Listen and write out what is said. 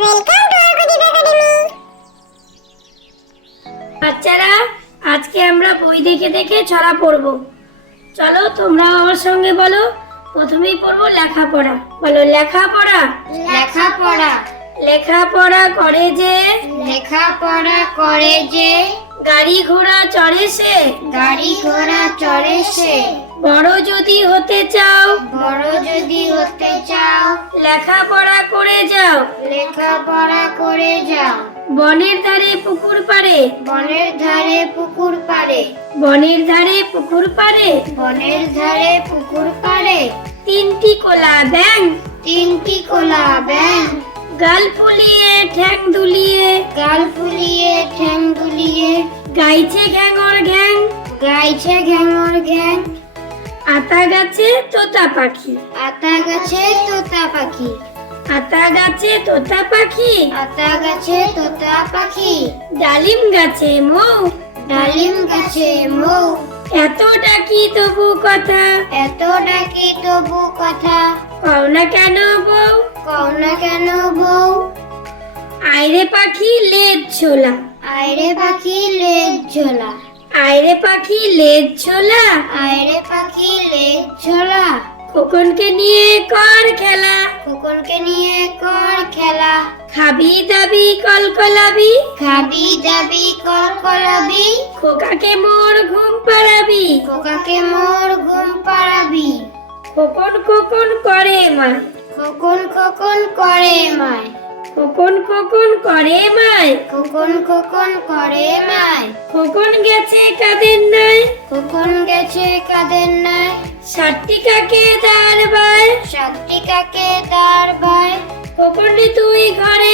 Welcome to ArkoDeep Academy। বাচ্চারা, আজকে আমরা বই দেখে দেখে ছড়া পড়ব। চলো তোমরাও আমার সঙ্গে বলো। প্রথমেই পড়বো লেখাপড়া। বলো লেখাপড়া। লেখাপড়া লেখাপড়া করে যে, লেখাপড়া করে যে, গাড়ি ঘোড়া চড়ে সে, গাড়ি ঘোড়া চড়ে সে। বড় যদি হতে চাও, বড় যদি হতে চাও, লেখাপড়া করে যাও। লেখাপড়া করে যাও। বনের ধারে পুকুর পাড়ে, বনের ধারে পুকুর পাড়ে, বনের ধারে পুকুর পাড়ে, বনের ধারে পুকুর পাড়ে। তিনটি কোলা ব্যাঙ, তিনটি কোলা ব্যাঙ, গাল ফুলিয়ে ঠ্যাং দুলিয়ে, গাল ফুলিয়ে ঠ্যাং দুলিয়ে, গাইছে ঘ্যাঙর ঘ্যাং। গাইছে ঘ্যাঙর ঘ্যাং। আতা গাছে তোতা পাখি, আতা গাছে তোতা পাখি, আতা গাছে তোতা পাখি, আতা গাছে তোতা পাখি। ডালিম গাছে মৌ, ডালিম গাছে মৌ। এত ডাকি তবু কথা, এত ডাকি তবু কথা, কও না কেন বউ। কও না কেন বউ। আইরে পাখি লেজ ছোলা, আইরে পাখি লেজ ঝোলা, আইরে পাখি লেজ ছোলা, আইরে পাখি লেজ ঝোলা। খোকনকে নিয়ে কর খেলা, খোকনকে নিয়ে কর খেলা। খাবি দাবি কলকলাবি, খাবি দাবি কলকলাবি, খোকাকে মোর ঘুম পাড়াবি। খোকাকে মোর ঘুম পাড়াবি। খোকন খোকন করে মায়, খোকন খোকন করে মায়, খোকন খোকন করে মায়। খোকন খোকন করে মায়। খোকন গেছে কাদের নাই, খোকন গেছে কাদের নাই, ষাটটি কাকে দাঁড় বায়। সাতটি কাকে তার ভাই। খোকন রে তুই ঘরে